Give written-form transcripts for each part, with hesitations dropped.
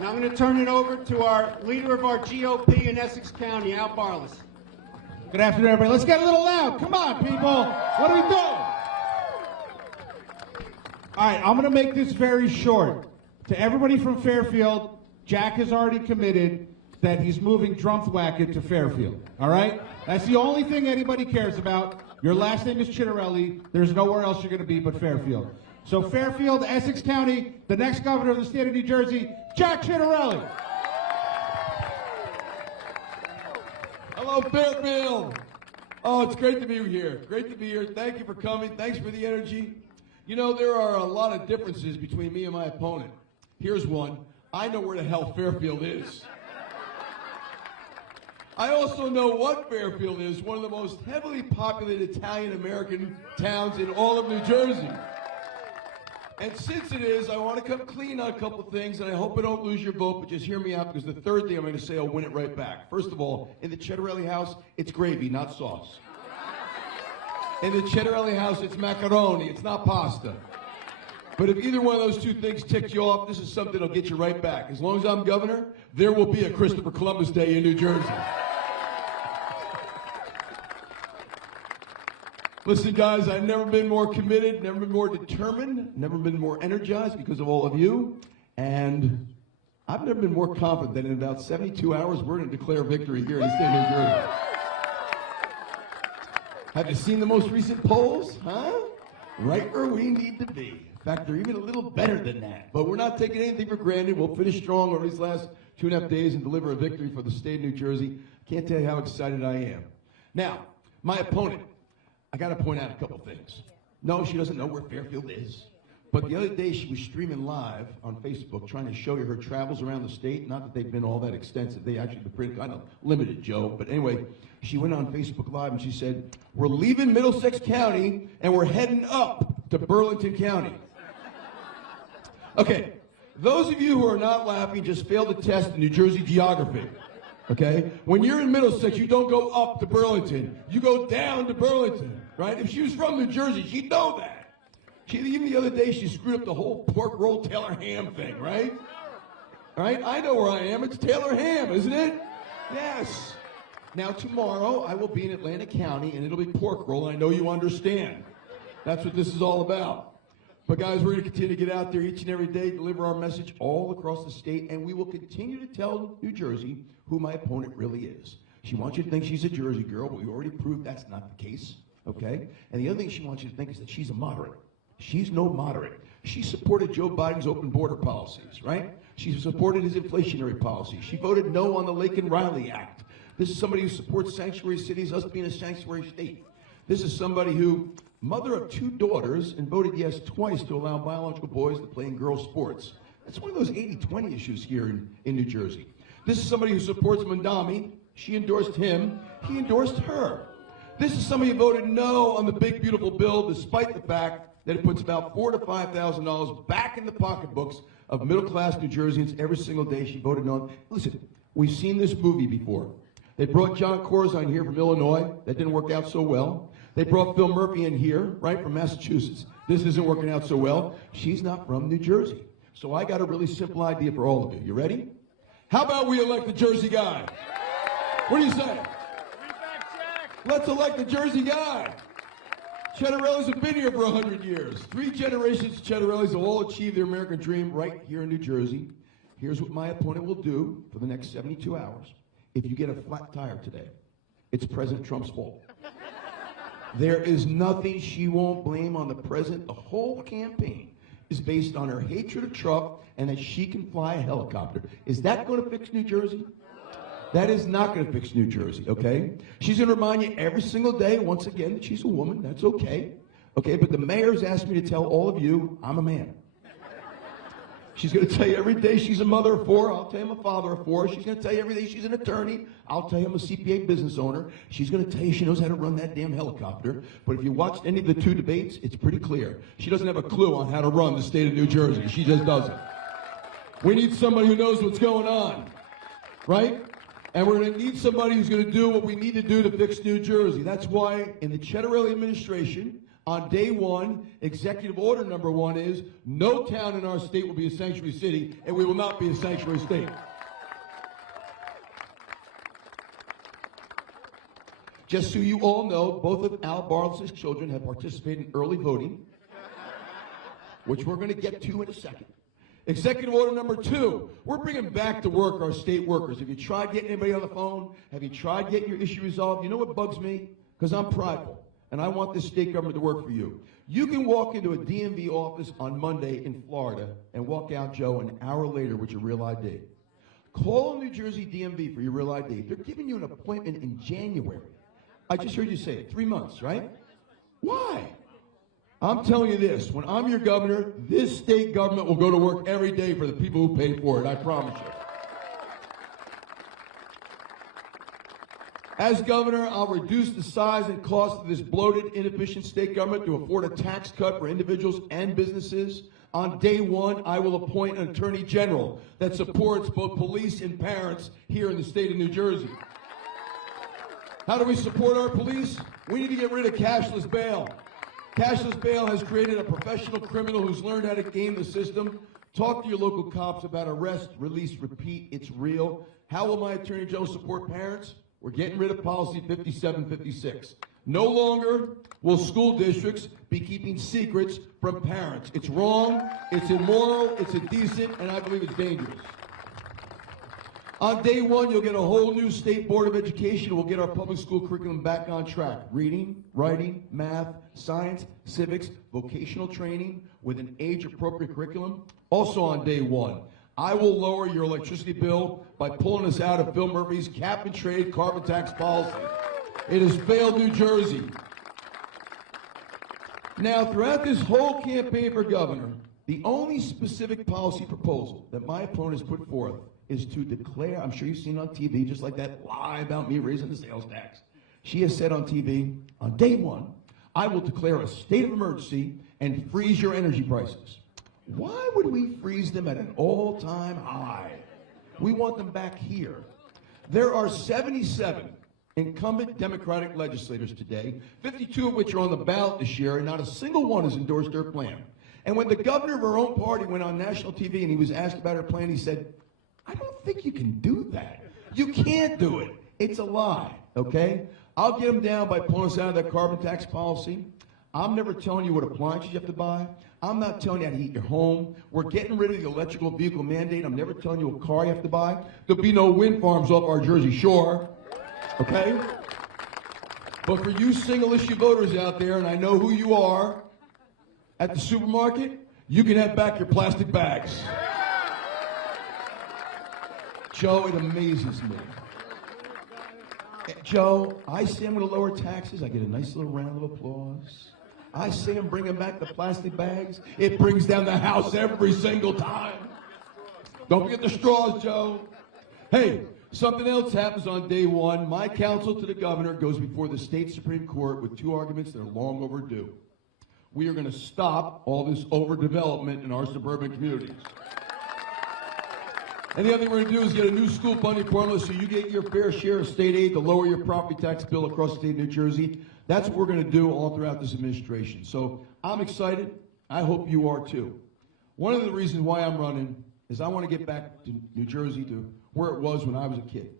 Now I'm going to turn it over to our leader of our GOP in Essex County, Al Barlas. Good afternoon, everybody. Let's get a little loud. Come on, people. What are we doing? All right, I'm going to make this very short. To everybody from Fairfield, Jack has already committed that he's moving Drumthwacket to Fairfield. All right? That's the only thing anybody cares about. Your last name is Ciatterelli. There's nowhere else you're going to be but Fairfield. So Fairfield, Essex County, the next governor of the state of New Jersey, Jack Ciatterelli. Hello, Fairfield. Oh, it's great to be here. Great to be here. Thank you for coming. Thanks for the energy. You know, there are a lot of differences between me and my opponent. Here's one. I know where the hell Fairfield is. I also know what Fairfield is, one of the most heavily populated Italian-American towns in all of New Jersey. And since it is, I want to come clean on a couple things, and I hope I don't lose your vote, but just hear me out, because the third thing I'm going to say, I'll win it right back. First of all, in the Ciatterelli house, it's gravy, not sauce. In the Ciatterelli house, it's macaroni, it's not pasta. But if either one of those two things ticks you off, this is something that'll get you right back. As long as I'm governor, there will be a Christopher Columbus Day in New Jersey. Listen, guys, I've never been more committed, never been more determined, never been more energized because of all of you. And I've never been more confident that in about 72 hours, we're going to declare victory here in the state of New Jersey. Have you seen the most recent polls? Huh? Right where we need to be. In fact, they're even a little better than that. But we're not taking anything for granted. We'll finish strong over these last 2.5 days and deliver a victory for the state of New Jersey. Can't tell you how excited I am. Now, my opponent. I got to point out a couple things. No, she doesn't know where Fairfield is. But the other day she was streaming live on Facebook trying to show you her travels around the state. Not that they've been all that extensive. They actually been pretty kind of limited, Joe. But anyway, she went on Facebook Live and she said, we're leaving Middlesex County and we're heading up to Burlington County. Okay, those of you who are not laughing just failed the test in New Jersey geography. Okay? When you're in Middlesex, you don't go up to Burlington. You go down to Burlington, right? If she was from New Jersey, she'd know that. Even the other day, she screwed up the whole pork roll Taylor ham thing, right? All right? I know where I am. It's Taylor ham, isn't it? Yes. Now, tomorrow, I will be in Atlantic County, and it'll be pork roll, and I know you understand. That's what this is all about. But guys, we're going to continue to get out there each and every day, deliver our message all across the state, and we will continue to tell New Jersey who my opponent really is. She wants you to think she's a Jersey girl, but we already proved that's not the case, okay? And the other thing she wants you to think is that she's a moderate. She's no moderate. She supported Joe Biden's open border policies, right? She supported his inflationary policies. She voted no on the Lake and Riley Act. This is somebody who supports sanctuary cities, us being a sanctuary state. This is somebody who, mother of 2 daughters, and voted yes twice to allow biological boys to play in girls' sports. That's one of those 80-20 issues here in New Jersey. This is somebody who supports Mandami. She endorsed him. He endorsed her. This is somebody who voted no on the big, beautiful bill, despite the fact that it puts about $4,000 to $5,000 back in the pocketbooks of middle-class New Jerseyans every single day. She voted no. Listen, we've seen this movie before. They brought John Corzine here from Illinois. That didn't work out so well. They brought Phil Murphy in here, right, from Massachusetts. This isn't working out so well. She's not from New Jersey. So I got a really simple idea for all of you. You ready? How about we elect the Jersey guy? What do you say? Let's elect the Jersey guy. Ciatterellis have been here for 100 years. 3 generations of Ciatterellis have all achieved their American dream right here in New Jersey. Here's what my opponent will do for the next 72 hours. If you get a flat tire today, it's President Trump's fault. There is nothing she won't blame on the president. The whole campaign is based on her hatred of Trump and that she can fly a helicopter. Is that going to fix New Jersey? That is not going to fix New Jersey, okay? She's going to remind you every single day, once again, that she's a woman. That's okay. Okay, but the mayor's asked me to tell all of you, I'm a man. She's going to tell you every day she's a mother of 4. I'll tell you I'm a father of 4. She's going to tell you every day she's an attorney. I'll tell you I'm a CPA business owner. She's going to tell you she knows how to run that damn helicopter. But if you watched any of the 2 debates, it's pretty clear. She doesn't have a clue on how to run the state of New Jersey. She just doesn't. We need somebody who knows what's going on, right? And we're going to need somebody who's going to do what we need to do to fix New Jersey. That's why in the Ciatterelli administration, On day one, executive order number 1 is no town in our state will be a sanctuary city, and we will not be a sanctuary state. Just so you all know, both of Al Bartels' children have participated in early voting, which we're going to get to in a second. Executive order number 2, we're bringing back to work our state workers. Have you tried getting anybody on the phone? Have you tried getting your issue resolved? You know what bugs me? Because I'm prideful, and I want this state government to work for you. You can walk into a DMV office on Monday in Florida and walk out, Joe, an hour later with your real ID. Call New Jersey DMV for your real ID. They're giving you an appointment in January. I just heard you say it, 3 months, right? Why? I'm telling you this, when I'm your governor, this state government will go to work every day for the people who pay for it, I promise you. As governor, I'll reduce the size and cost of this bloated, inefficient state government to afford a tax cut for individuals and businesses. On day one, I will appoint an attorney general that supports both police and parents here in the state of New Jersey. How do we support our police? We need to get rid of cashless bail. Cashless bail has created a professional criminal who's learned how to game the system. Talk to your local cops about arrest, release, repeat. It's real. How will my attorney general support parents? We're getting rid of policy 5756. No longer will school districts be keeping secrets from parents. It's wrong, it's immoral, it's indecent, and I believe it's dangerous. On day one, you'll get a whole new state board of education. We'll get our public school curriculum back on track. Reading, writing, math, science, civics, vocational training with an age-appropriate curriculum. Also on day one, I will lower your electricity bill by pulling us out of Bill Murphy's cap-and-trade carbon tax policy. It has failed New Jersey. Now, throughout this whole campaign for governor, the only specific policy proposal that my opponent has put forth is to declare, I'm sure you've seen it on TV, just like that lie about me raising the sales tax. She has said on TV, on day one, I will declare a state of emergency and freeze your energy prices. Why would we freeze them at an all-time high? We want them back here. There are 77 incumbent Democratic legislators today, 52 of which are on the ballot this year, and not a single one has endorsed their plan. And when the governor of her own party went on national TV and he was asked about her plan, he said, I don't think you can do that. You can't do it. It's a lie, okay? I'll get them down by pulling us out of that carbon tax policy. I'm never telling you what appliances you have to buy. I'm not telling you how to heat your home. We're getting rid of the electrical vehicle mandate. I'm never telling you what car you have to buy. There'll be no wind farms off our Jersey shore, okay? But for you single-issue voters out there, and I know who you are, at the supermarket, you can have back your plastic bags. Joe, it amazes me. Joe, I say I'm going to lower taxes. I get a nice little round of applause. I say I'm bringing back the plastic bags. It brings down the house every single time. Don't forget the straws, Joe. Hey, something else happens on day one. My counsel to the governor goes before the state Supreme Court with 2 arguments that are long overdue. We are going to stop all this overdevelopment in our suburban communities. And the other thing we're going to do is get a new school funding formula so you get your fair share of state aid to lower your property tax bill across the state of New Jersey. That's what we're going to do all throughout this administration. So I'm excited. I hope you are too. One of the reasons why I'm running is I want to get back to New Jersey to where it was when I was a kid,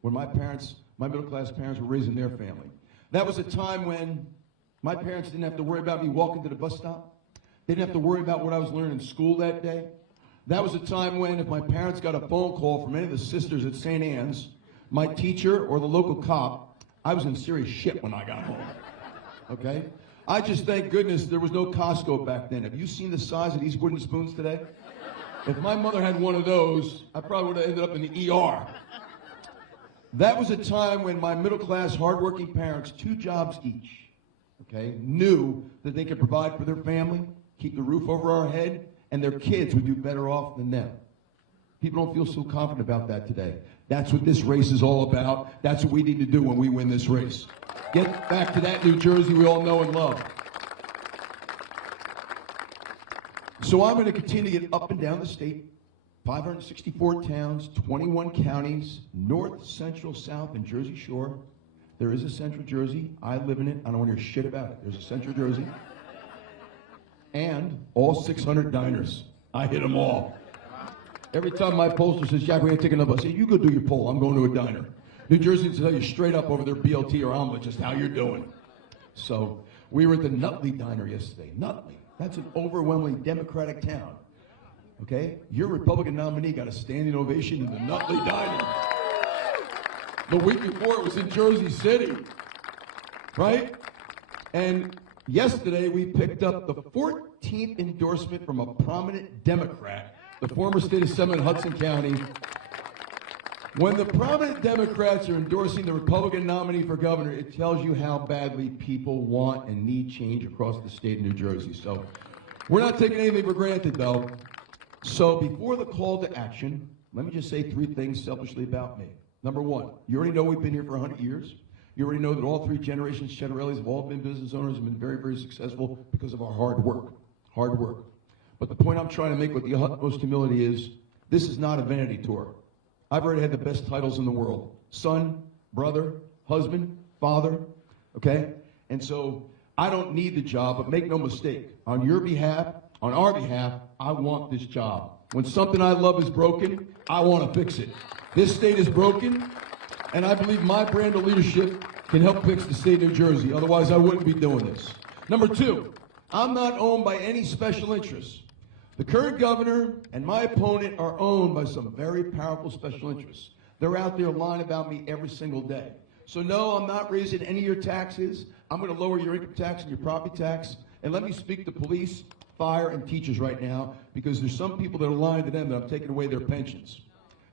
when my parents, my middle-class parents, were raising their family. That was a time when my parents didn't have to worry about me walking to the bus stop. They didn't have to worry about what I was learning in school that day. That was a time when if my parents got a phone call from any of the sisters at St. Anne's, my teacher or the local cop, I was in serious shit when I got home, okay? I just thank goodness there was no Costco back then. Have you seen the size of these wooden spoons today? If my mother had one of those, I probably would have ended up in the ER. That was a time when my middle-class, hardworking parents, 2 jobs each, okay, knew that they could provide for their family, keep the roof over our head, and their kids would do better off than them. People don't feel so confident about that today. That's what this race is all about. That's what we need to do when we win this race. Get back to that New Jersey we all know and love. So I'm going to continue to get up and down the state, 564 towns, 21 counties, north, central, south, and Jersey Shore. There is a central Jersey. I live in it. I don't want to hear shit about it. There's a central Jersey. and all 600 diners. I hit them all. Every time my pollster says, Jack, we're going to take another, I say, you go do your poll. I'm going to a diner. New Jersey will tell you straight up over their BLT or omelet just how you're doing. So we were at the Nutley Diner yesterday. Nutley. That's an overwhelmingly Democratic town. Okay? Your Republican nominee got a standing ovation in the Nutley Diner. The week before it was in Jersey City. Right? And yesterday we picked up the 14th endorsement from a prominent Democrat, the former state assemblyman in Hudson County. When the prominent Democrats are endorsing the Republican nominee for governor, it tells you how badly people want and need change across the state of New Jersey. So we're not taking anything for granted, though. So before the call to action, let me just say 3 things selfishly about me. Number 1, you already know we've been here for 100 years. You already know that all 3 generations, Ciatterellis, have all been business owners and been very, very successful because of our hard work. Hard work. But the point I'm trying to make with the utmost humility is, this is not a vanity tour. I've already had the best titles in the world. Son, brother, husband, father, okay? And so I don't need the job, but make no mistake, on your behalf, on our behalf, I want this job. When something I love is broken, I want to fix it. This state is broken, and I believe my brand of leadership can help fix the state of New Jersey. Otherwise, I wouldn't be doing this. Number 2, I'm not owned by any special interests. The current governor and my opponent are owned by some very powerful special interests. They're out there lying about me every single day. So no, I'm not raising any of your taxes. I'm going to lower your income tax and your property tax. And let me speak to police, fire, and teachers right now, because there's some people that are lying to them that I'm taking away their pensions.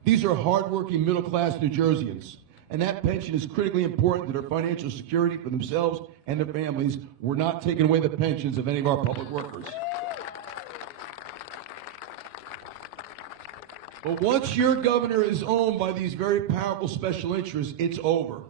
These are hardworking, middle-class New Jerseyans. And that pension is critically important to their financial security for themselves and their families. We're not taking away the pensions of any of our public workers. But once your governor is owned by these very powerful special interests, it's over.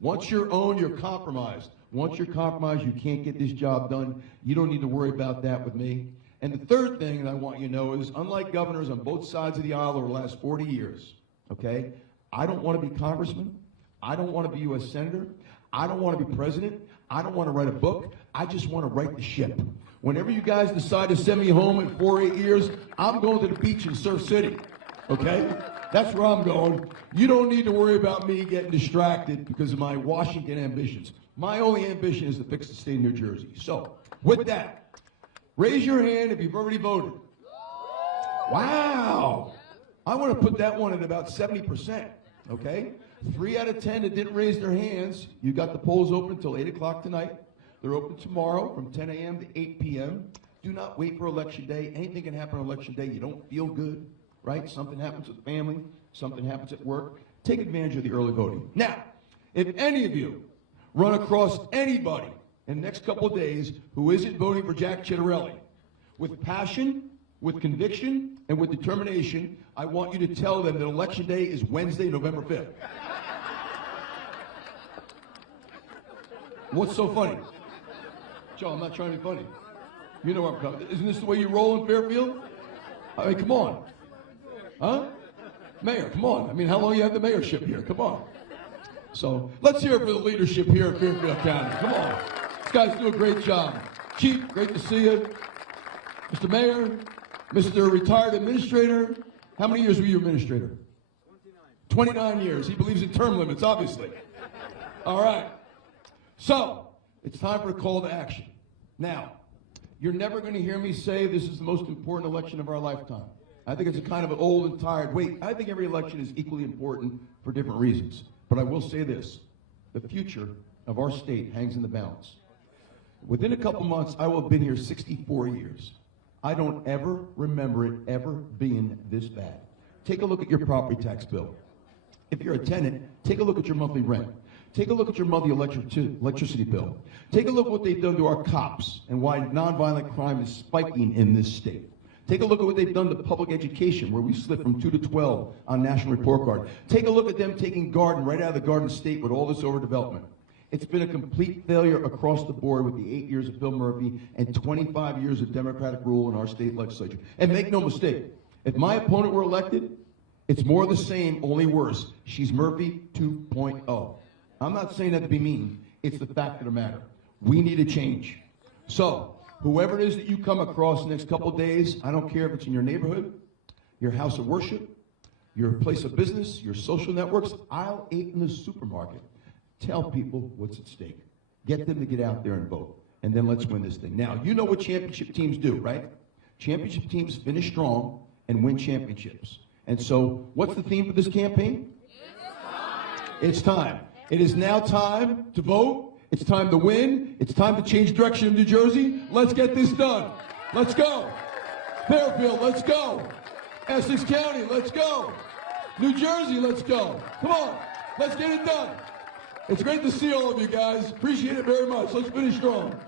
Once you're owned, you're compromised. Once you're compromised, you can't get this job done. You don't need to worry about that with me. And the third thing that I want you to know is, unlike governors on both sides of the aisle over the last 40 years, okay, I don't want to be congressman. I don't want to be U.S. senator. I don't want to be president. I don't want to write a book. I just want to right the ship. Whenever you guys decide to send me home in 4 or 8 years, I'm going to the beach in Surf City. Okay? That's where I'm going. You don't need to worry about me getting distracted because of my Washington ambitions. My only ambition is to fix the state of New Jersey. So, with that, raise your hand if you've already voted. Wow! I want to put that one at about 70%. Okay? 3 out of 10 that didn't raise their hands. You got the polls open until 8 o'clock tonight. They're open tomorrow from 10 a.m. to 8 p.m. Do not wait for Election Day. Anything can happen on Election Day. You don't feel good. Right? Something happens with family, something happens at work. Take advantage of the early voting. Now, if any of you run across anybody in the next couple of days who isn't voting for Jack Ciatterelli, with passion, with conviction, and with determination, I want you to tell them that Election Day is Wednesday, November 5th. What's so funny? Joe, I'm not trying to be funny. You know where I'm coming. Isn't this the way you roll in Fairfield? I mean, come on. Huh? Mayor, come on. I mean, how long you have the mayorship here? Come on. So let's hear it for the leadership here at Fairfield County. Come on. These guys do a great job. Chief, great to see you. Mr. Mayor, Mr. Retired Administrator. How many years were you administrator? 29 years. He believes in term limits, obviously. All right. So it's time for a call to action. Now, you're never going to hear me say this is the most important election of our lifetime. I think it's a kind of an old and tired wait. I think every election is equally important for different reasons. But I will say this, the future of our state hangs in the balance. Within a couple months, I will have been here 64 years. I don't ever remember it ever being this bad. Take a look at your property tax bill. If you're a tenant, take a look at your monthly rent. Take a look at your monthly electricity bill. Take a look at what they've done to our cops and why nonviolent crime is spiking in this state. Take a look at what they've done to public education, where we slipped from 2 to 12 on National Report Card. Take a look at them taking Garden right out of the Garden State with all this overdevelopment. It's been a complete failure across the board with the 8 years of Phil Murphy and 25 years of Democratic rule in our state legislature. And make no mistake, if my opponent were elected, it's more of the same, only worse. She's Murphy 2.0. I'm not saying that to be mean. It's the fact of the matter. We need a change. So, Whoever it is that you come across the next couple of days, I don't care if it's in your neighborhood, your house of worship, your place of business, your social networks, aisle 8 in the supermarket. Tell people what's at stake. Get them to get out there and vote. And then let's win this thing. Now, you know what championship teams do, right? Championship teams finish strong and win championships. And so, what's the theme for this campaign? It's time. It is now time to vote. It's time to win. It's time to change direction in New Jersey. Let's get this done. Let's go. Fairfield, let's go. Essex County, let's go. New Jersey, let's go. Come on, let's get it done. It's great to see all of you guys. Appreciate it very much. Let's finish strong.